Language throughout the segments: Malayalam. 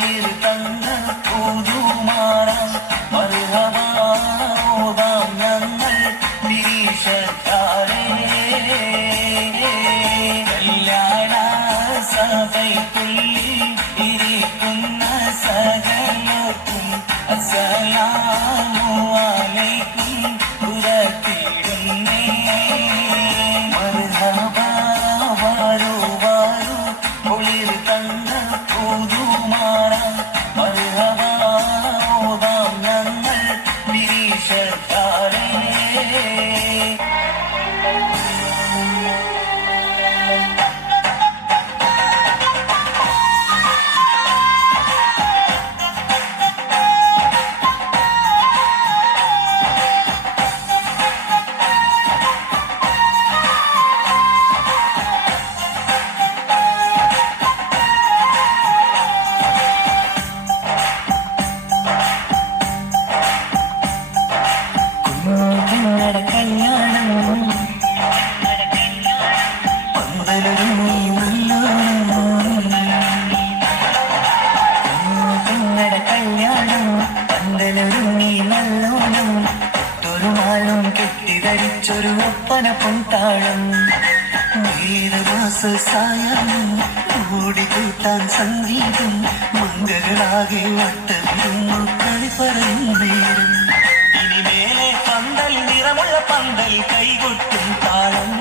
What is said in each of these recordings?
കുളിർ തന്ന പുതുമാറാം മർഹബാം ഞങ്ങൾ വിരീശക്കാരേ കല്യാണ സഭയ്ക്കുള്ളിൽ ഇരിക്കുന്ന സകലർക്കും അസ്സലാമു അലൈക്കും ഉറക്കിടുന്നേ മർഹബാ വാരൂ വാരൂ കുളിർ തന്ന പുതുമാറാം മർഹബാം ഞങ്ങൾ വിരീശക്കാരേ കെട്ടിധരിച്ചൊരു ഒപ്പന പൊൻതാളം സായാഹ്നം ഓടിക്കൂട്ടാൻ സംഗീതം മംഗളാകെ വട്ടമിരുന്നു കളി പറയും നേരം ഇനിമേലെ പന്തൽ നിറമുള്ള പന്തൽ കൈകൊട്ടും താളം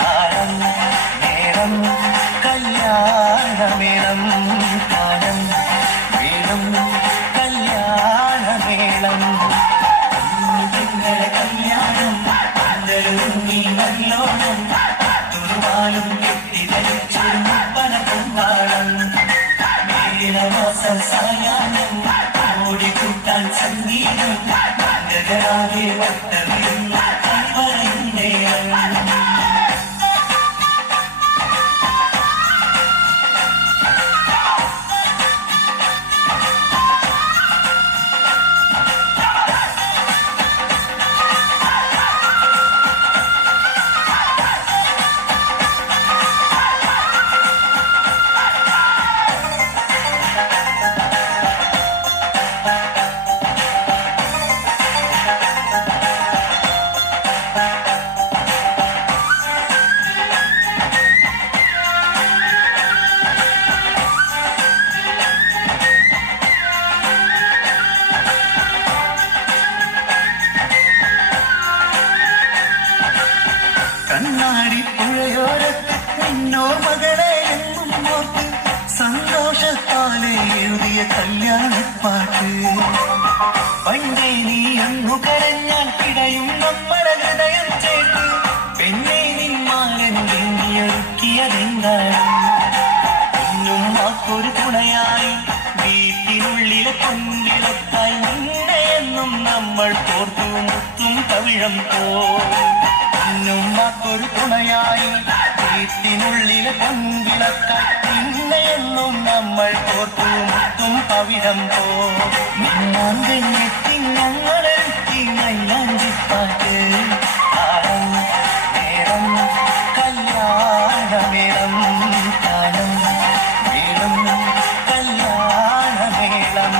താളം നേരം കല്യാണമേളം താളം വേണം കല്യാണമേളം കല്യാണം പന്തലൊരുങ്ങി നല്ലോണം തുറുവാലും കെട്ടിധരിച്ചൊരു ഒപ്പന പൊൻതാളം മേളമാസ സായാഹ്നം ഓടിക്കൂട്ടാൻ സംഗീതം മംഗളാകെ വട്ടമിരുന്നു കളി പറയും നേരം കണ്ണാടി പുഴയോരത്ത് നിന്നോർ മകളെ എന്നും ഓർത്ത് സന്തോഷത്താലെ എഴുതിയ കല്യാണപ്പാട്ട് പണ്ടേ നീ അന്നു കരഞ്ഞാൽ പിടയും നമ്മുടെ ഹൃദയം ചേട്ട് പെണ്ണെ നിന്മാരൻ വെങ്ങിയൊരുക്കിയതെന്താണ് ഇന്നും വാക്കൊരു തുണയായി വീട്ടിനുള്ളിലെ പൊൻവിളക്കായി നിന്നെ എന്നും നമ്മൾ കോർത്തു മുത്തും കവിഴം ഇന്നും വാക്കൊരു തുണയായി വീട്ടിനുള്ളിലെ പൊൻവിളക്കായി നിന്നെ എന്നും നമ്മൾ കോർത്തു മുത്തും കവിഴം നിന്നാൻ കഴിഞ്ഞെത്തി ഞങ്ങളെത്തി മൈലാഞ്ചിപ്പാട്ട് താളം നേരം കല്യാണമേളം താളം മേളം കല്യാണമേളം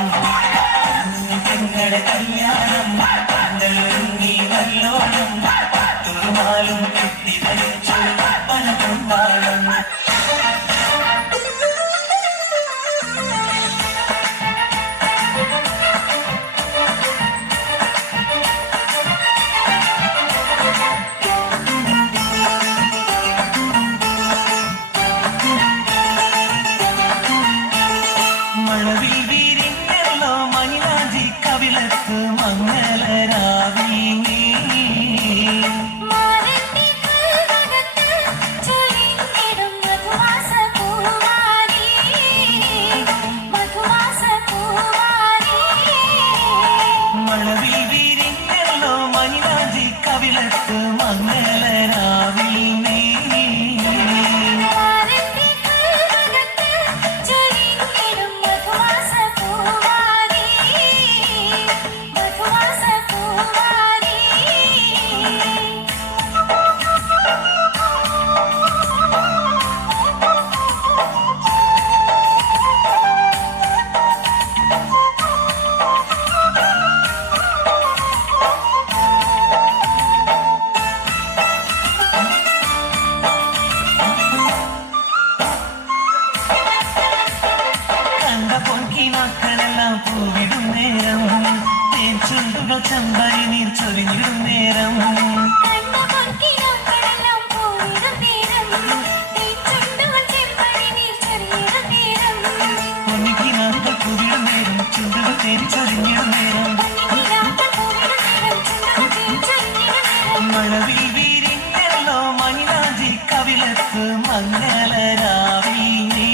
പെങ്ങളുടെ കല്യാണം പന്തലൊരുങ്ങി നല്ലോണം തുറുമാലും കെട്ടിധരിച്ചൊരു ഒപ്പന പൊൻതാളം മഴവിൽ വീരിഞ്ഞല്ലോ മൈലാഞ്ചി കവിളത്ത് മംഗളരാവി മഴവിൽ വീരിഞ്ഞല്ലോ മൈലാഞ്ചി കവിളത്ത് മംഗളരാവി ചെമ്പരി നീർ ചൊരിഞ്ഞിടും നേരം പൊന്നിക്കിനാക്കൾ കുവിടും നേരം ചുണ്ടുകൾ തേരി ചൊരിഞ്ഞിടും നേരം മഴവിൽ വീരിഞ്ഞല്ലോ മൈലാഞ്ചി കവിളത്ത് മംഗളരാവിൽ നീ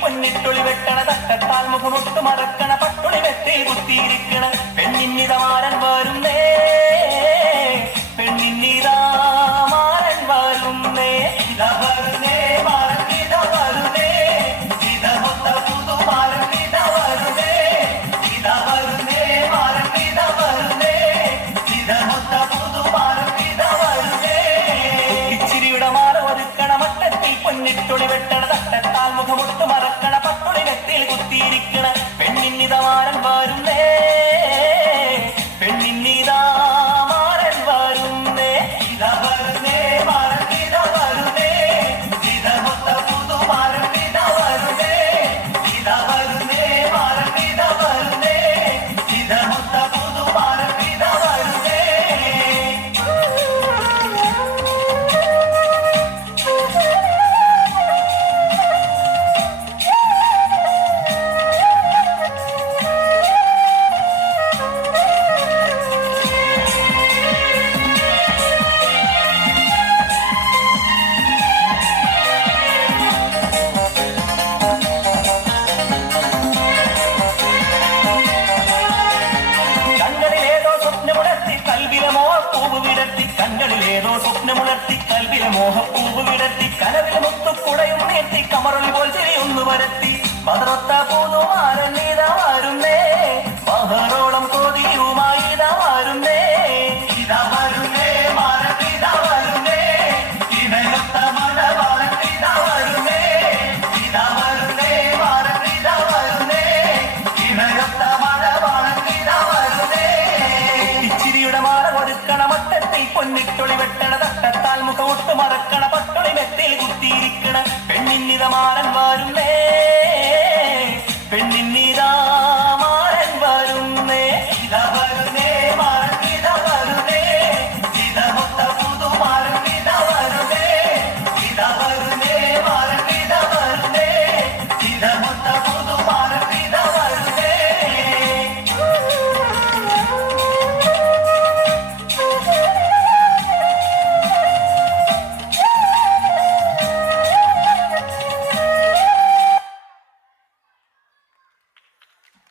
പൊന്നിട്ടുളി വെട്ടണ തട്ടത്താൽ മുഖമൊട്ട് മറക്കണ പട്ടുളി വെത്തേ കുത്തിയിരിക്കണ പെണ്ണിന്നിതമാരൻ വരുന്നേ പെണ്ണിന്നിതാമാരൻ വരുന്നേ ഇതാ വരുന്നേ മാരൻ ഇതാ വരുന്നേ ഇതാ മൊത്ത പുതുമാരൻ ഇതാ വരുന്നേ ഇതാ വരുന്നേ മാരൻ ഇതാ വരുന്നേ ഇതാ മൊത്ത പുതുമാരൻ ഇതാ വരുന്നേ ഇച്ചിരിയുടെ മാല ഒരു സ്വപ്നമുണർത്തി കൽവിൽ മോഹപ്പൂവ് വിടർത്തി കനവിൽ മുത്തുക്കുടയും നീർത്തി കമറൊളി പോൽ ചിരിയൊന്നു വരത്തി പതറൊത്ത പൂതുമാരൻ ഇതാ വരുന്നേ ബഹറോളം കൊതിയുമായി ഇതാ വരുന്നേ ഇതാ വരുന്നേ മാരൻ ഇതാ വരുന്നേ ഇണയൊത്ത മണവാളൻ ഇതാ വരുന്നേ ഇതാ വരുന്നേ മാരൻ ഇതാ വരുന്നേ ഇണയൊത്ത മണവാളൻ ഇതാ വരുന്നേ ഇച്ചിരിയുടെ മാല കൊടുക്കണ മട്ടത്തിൽ പൊന്നിട്ടൊളി വെട്ടണ തട്ടത്താൽ മുഖമൊട്ട് മറക്കണ പട്ടൊളി മെത്തിൽ കുത്തിയിരിക്കണ പെണ്ണിന്നിത മാരൻ വരുന്നേ പെണ്ണിന്നിതാ